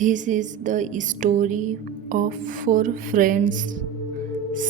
This is the story of four friends.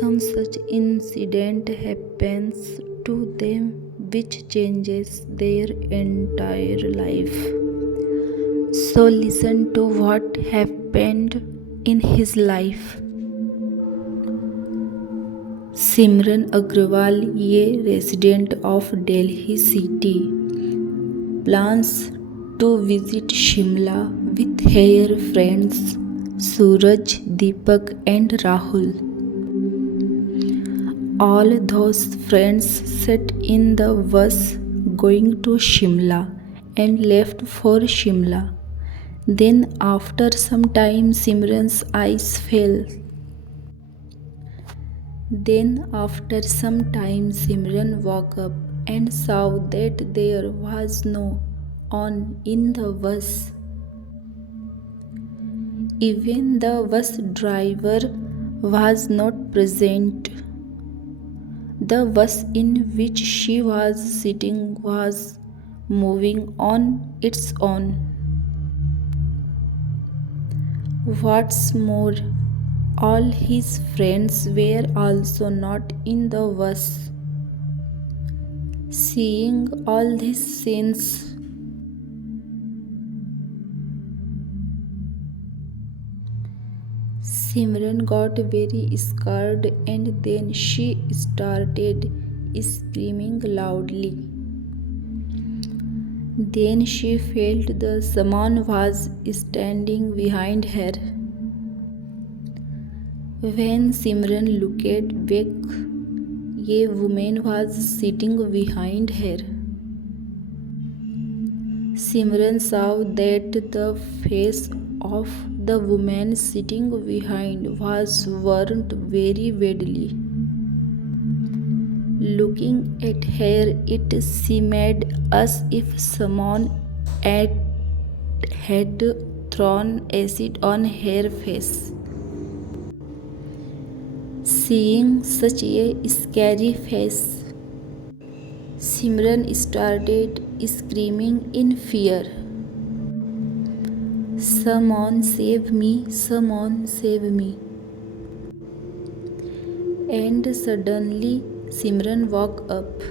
Some such incident happens to them which changes their entire life. So listen to what happened in his life. Simran Agrawal, a resident of Delhi city, plans to visit Shimla with her friends Suraj, Deepak and Rahul. All those friends sat in the bus going to Shimla and left for Shimla. Then after some time Simran's eyes fell. Then after some time Simran woke up and saw that there was no one in the bus. Even the bus driver was not present. The bus in which she was sitting was moving on its own. What's more, all his friends were also not in the bus. Seeing all these scenes, Simran got very scared and then she started screaming loudly. Then she felt the someone was standing behind her. When Simran looked back, a woman was sitting behind her. Simran saw that the face of the woman sitting behind was burnt very badly. Looking at her, it seemed as if someone had thrown acid on her face. Seeing such a scary face, Simran started screaming in fear. Someone save me, someone save me. And suddenly Simran woke up.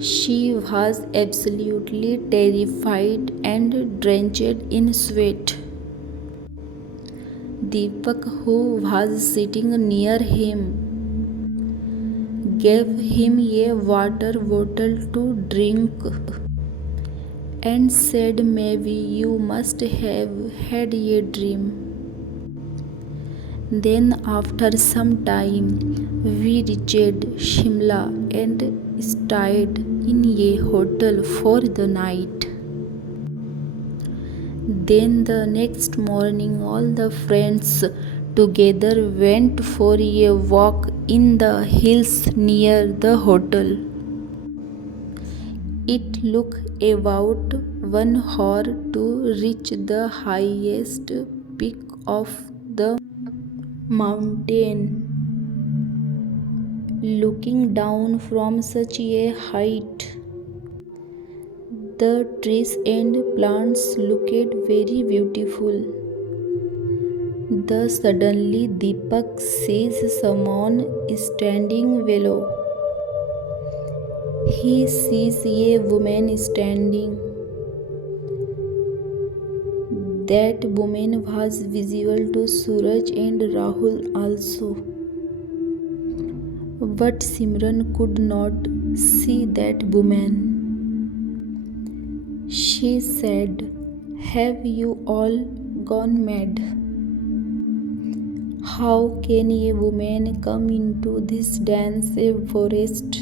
She was absolutely terrified and drenched in sweat. Deepak, who was sitting near him, gave him a water bottle to drink and said, "Maybe you must have had a dream." Then after some time we reached Shimla and stayed in a hotel for the night. Then the next morning all the friends together went for a walk in the hills near the hotel. It took about 1 hour to reach the highest peak of the mountain. Looking down from such a height, the trees and plants looked very beautiful. Thus suddenly Deepak sees someone standing below. He sees a woman standing. That woman was visible to Suraj and Rahul also. But Simran could not see that woman. She said, "Have you all gone mad? How can a woman come into this dense forest?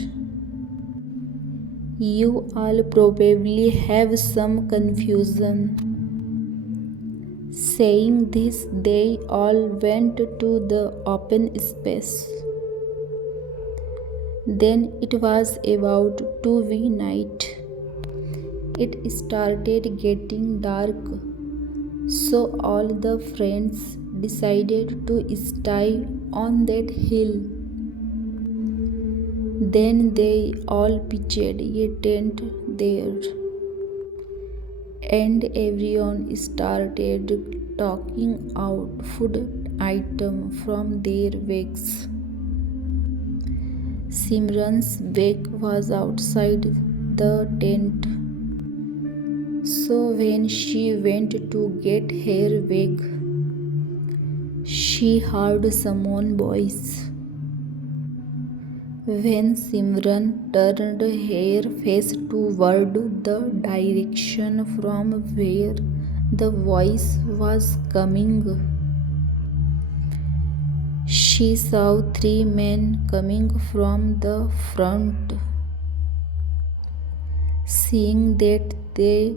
You all probably have some confusion." Saying this, they all went to the open space. Then it was about to be night. It started getting dark, so all the friends decided to stay on that hill. Then they all pitched a tent there. and everyone started talking out food item from their bags. Simran's bag was outside the tent, so when she went to get her bag, she heard someone's voice. When Simran turned her face toward the direction from where the voice was coming, she saw three men coming from the front. Seeing that they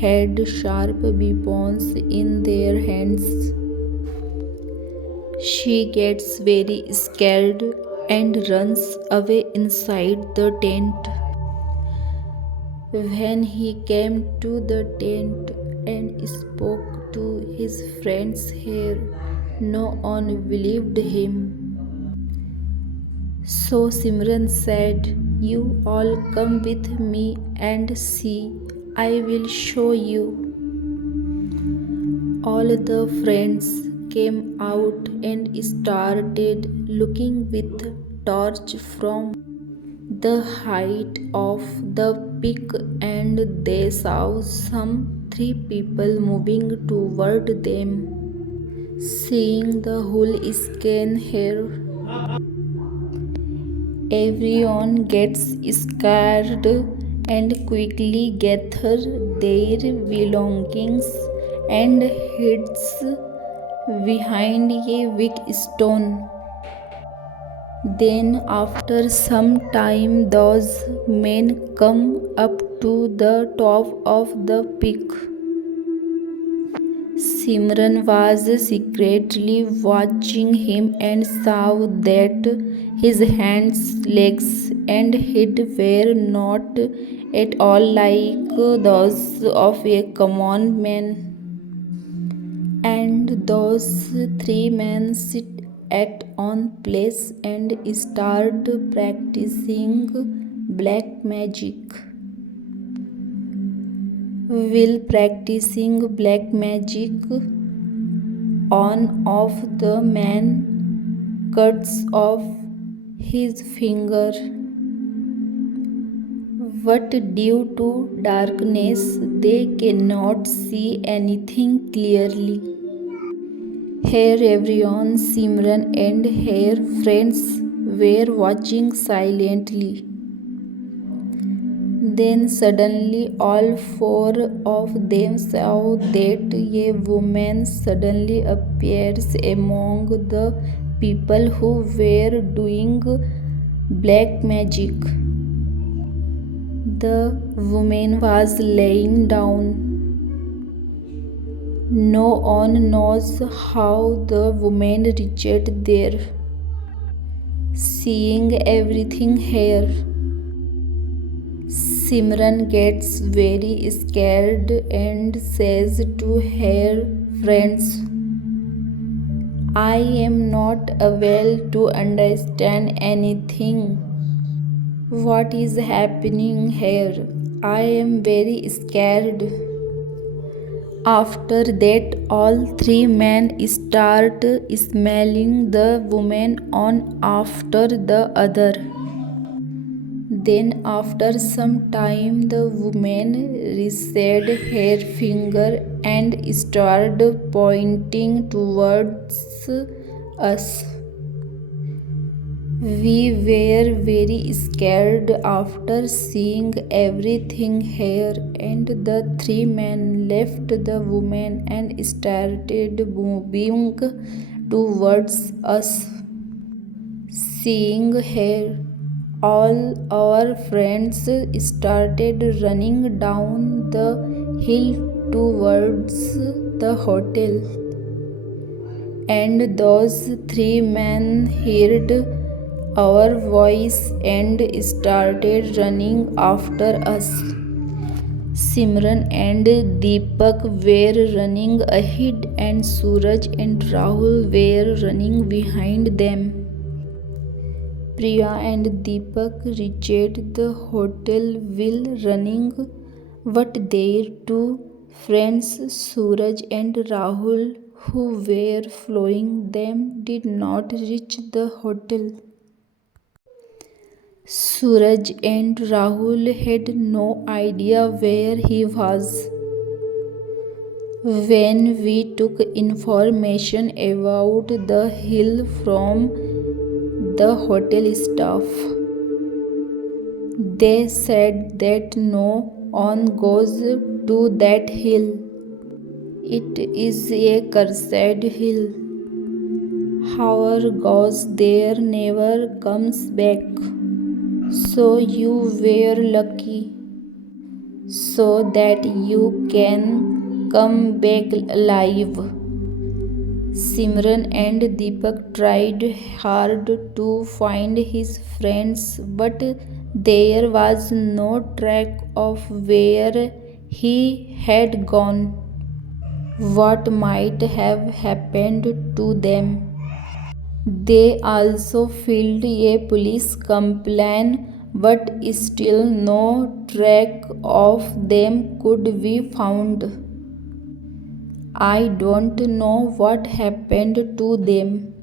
had sharp weapons in their hands, she gets very scared and runs away inside the tent. When he came to the tent and spoke to his friends here, no one believed him. So Simran said, "You all come with me and see, I will show you." All the friends came out and started looking with torch from the height of the peak, and they saw some three people moving toward them. Seeing the whole scene here, everyone gets scared and quickly gather their belongings and hides behind a big stone. Then after some time, those men come up to the top of the peak. Simran was secretly watching him and saw that his hands, legs, and head were not at all like those of a common man. And those three men sit at one place and start practicing black magic. While practicing black magic, one of the men cuts off his finger. But due to darkness, they cannot see anything clearly. Here everyone, Simran and her friends were watching silently. Then suddenly all four of them saw that a woman suddenly appears among the people who were doing black magic. The woman was laying down. No one knows how the woman reached there. Seeing everything here, Simran gets very scared and says to her friends, "I am not able to understand anything. What is happening here? I am very scared." After that, all three men start smelling the woman one after the other. Then after some time, the woman raised her finger and started pointing towards us. We were very scared after seeing everything here, and the three men left the woman and started moving towards us. Seeing her, all our friends started running down the hill towards the hotel, and those three men heard our voice and started running after us. Simran and Deepak were running ahead, and Suraj and Rahul were running behind them. Priya and Deepak reached the hotel while running, but their two Friends Suraj and Rahul, who were following them, did not reach the hotel. Suraj and Rahul had no idea where he was. When we took information about the hill from the hotel staff, they said that no one goes to that hill. It is a cursed hill. Whoever goes there never comes back. So you were lucky, so that you can come back alive. Simran and Deepak tried hard to find his friends, but there was no track of where he had gone. What might have happened to them? They also filed a police complaint, but still no track of them could be found. I don't know what happened to them.